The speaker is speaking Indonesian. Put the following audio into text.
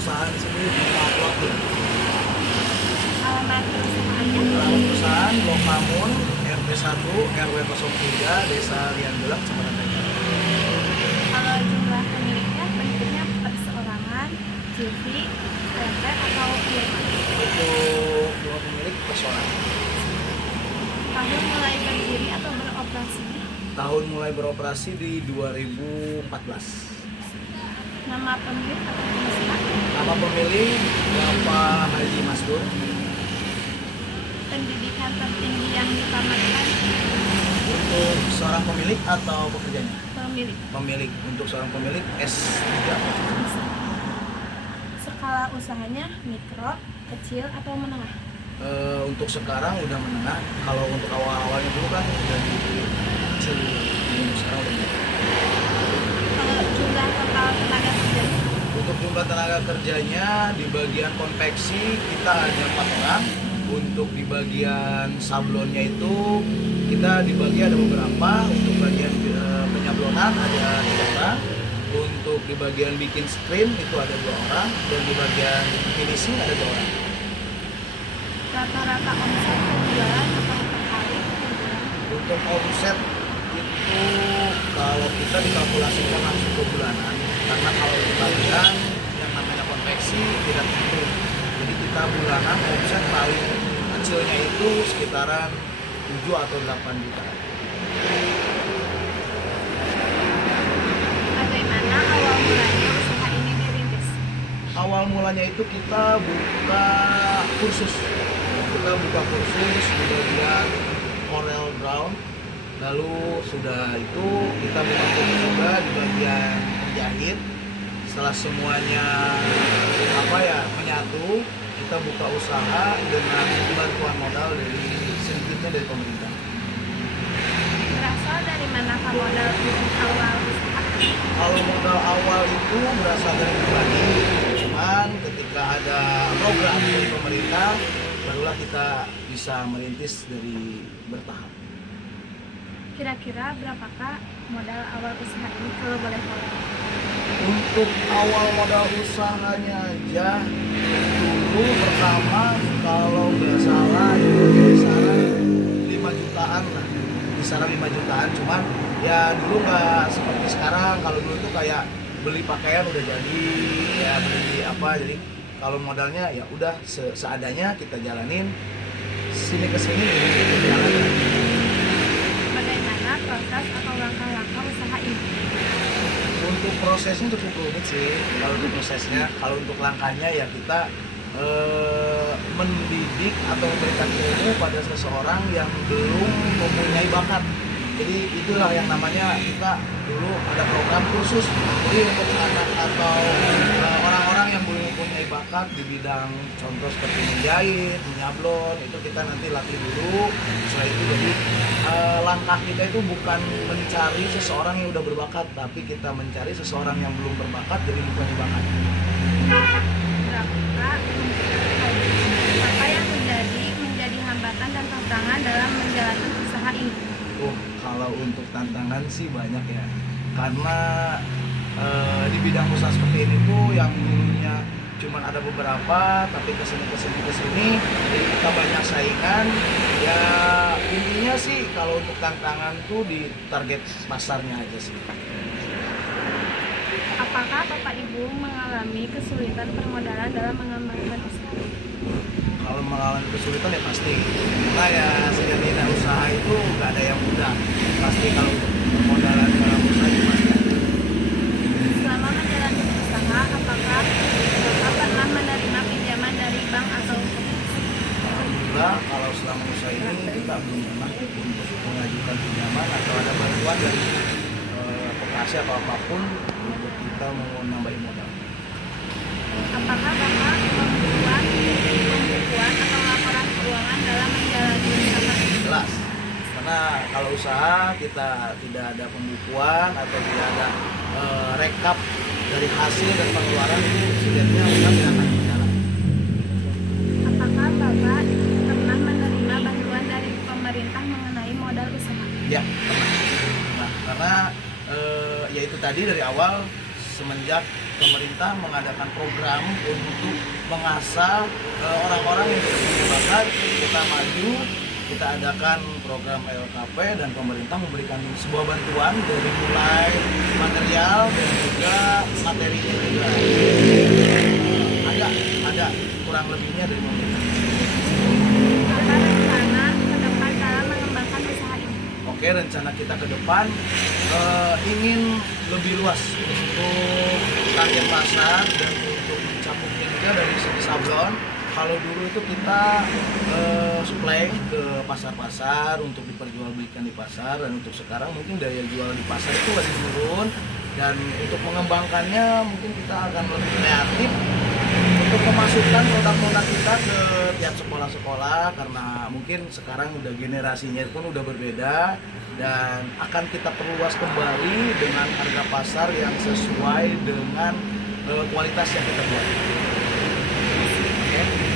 perusahaan sendiri di Papua. Alamat perusahaannya? Alamat perusahaan Lokamun RT 1 RW 03 Desa Liandelang, Kecamatan Tanjung. Kalau jumlah pemiliknya bentuknya perseorangan, CV, PT atau firma? Untuk dua pemilik persoalan. Tahun mulai berdiri atau beroperasi? Tahun mulai beroperasi di 2014. Nama pemilik atau pengusaha? Nama pemilik Bapak Haji Masdur. Pendidikan tertinggi yang ditamatkan? Untuk seorang pemilik atau pekerjanya? Pemilik. Pemilik. Untuk seorang pemilik S3. Skala usahanya mikro, kecil atau menengah? Untuk sekarang udah menengah. Kalau untuk awal-awalnya dulu kan udah di kecil. Sekarang udah menengah. Kalau jumlah total tenaga kerja? Untuk jumlah tenaga kerjanya di bagian konveksi kita ada 4 orang. Untuk di bagian sablonnya itu kita dibagi ada beberapa. Untuk bagian penyablonan ada 3 orang. Untuk di bagian bikin screen itu ada 2 orang. Dan di bagian finishing ada 2 orang. Rata-rata omset per bulan atau per hari per bulan? Untuk omset itu kalau kita dikalkulasikan langsung ke bulanan, karena kalau kita bilang yang namanya konveksi tidak tentu. Jadi kita bulanan omset paling kecilnya itu sekitaran 7 atau 8 juta. Bagaimana awal mulanya usaha ini dirintis? Awal mulanya itu kita buka kursus. Kita buka kursus di bagian Corel Ground. Lalu sudah itu kita buka kursus juga di bagian menjahit. Setelah semuanya menyatu, kita buka usaha dengan bantuan modal sedikitnya dari pemerintah. Berasal dari manakah modal untuk awal usaha? Kalau modal awal itu berasal dari pribadi, cuman ketika ada program dari pemerintah, barulah kita bisa merintis dari bertahap. Kira-kira berapakah modal awal usaha ini kalau boleh tahu? Untuk awal modal usahanya aja dulu pertama kalau nggak salah itu kisaran 5 jutaan lah, kisaran 5 jutaan. Cuman ya dulu nggak seperti sekarang. Kalau dulu tuh kayak beli pakaian udah jadi, ya beli jadi kalau modalnya ya udah seadanya kita jalanin sini kesini kita jalanin. Bagaimana proses atau langkah-langkah usaha ini? Untuk prosesnya cukup rumit sih. Kalau untuk prosesnya, kalau untuk langkahnya ya kita mendidik atau memberikan ilmu pada seseorang yang belum mempunyai bakat. Jadi itulah yang namanya kita dulu ada program khusus jadi untuk anak atau orang-orang yang belum mempunyai bakat di bidang contoh seperti menjahit, menyablon, itu kita nanti latih dulu. Setelah itu jadi langkah kita itu bukan mencari seseorang yang udah berbakat, tapi kita mencari seseorang yang belum berbakat jadi mempunyai bakat. Apa yang menjadi hambatan dan tantangan dalam menjalankan usaha ini? Kalau untuk tantangan sih banyak ya, karena di bidang usaha seperti ini tuh yang dulunya cuman ada beberapa, tapi kesini jadi kita banyak saingan. Ya intinya sih kalau untuk tantangan tuh di target pasarnya aja sih. Apakah Bapak Ibu mengalami kesulitan permodalan dalam mengembangkan usaha? Kalau mengalami kesulitan ya pasti, karena ya sejatinya usaha itu nggak ada yang mudah. Pasti kalau untuk permodalan dalam usaha itu pasti ada. Selama menjalani usaha, apakah Bapak pernah menerima pinjaman dari bank atau Alhamdulillah kalau selama usaha ini kita belum pernah untuk mengajukan pinjaman atau ada bantuan dari koperasi atau apapun untuk kita mau nambahin modal. apakah Bapak pembukuan atau laporan keuangan dalam menjalani usaha? Jelas, karena kalau usaha kita tidak ada pembukuan atau tidak ada rekap dari hasil dan pengeluaran, itu setidaknya usaha tidak akan berjalan. Apakah Bapak pernah menerima bantuan dari pemerintah mengenai modal usaha? Ya, pernah. Nah, karena ya itu tadi dari awal semenjak pemerintah mengadakan program untuk mengasah orang-orang yang berminat bakat, kita maju, kita adakan program LKP dan pemerintah memberikan sebuah bantuan dari mulai material dan juga materinya juga. Ada kurang lebihnya dari pemerintah. Apa rencana ke depan dalam mengembangkan usaha ini? Oke, rencana kita ke depan ingin lebih luas untuk target pasar dan untuk mencapuknya juga dari segi sablon. Kalau dulu itu kita supply ke pasar-pasar untuk diperjualbelikan di pasar, dan untuk sekarang mungkin daya jual di pasar itu lagi turun, dan untuk mengembangkannya mungkin kita akan lebih kreatif untuk memasukkan produk-produk kita ke tiap sekolah-sekolah, karena mungkin sekarang udah generasinya pun udah berbeda dan akan kita perluas kembali dengan harga pasar yang sesuai dengan kualitas yang kita buat. Oke.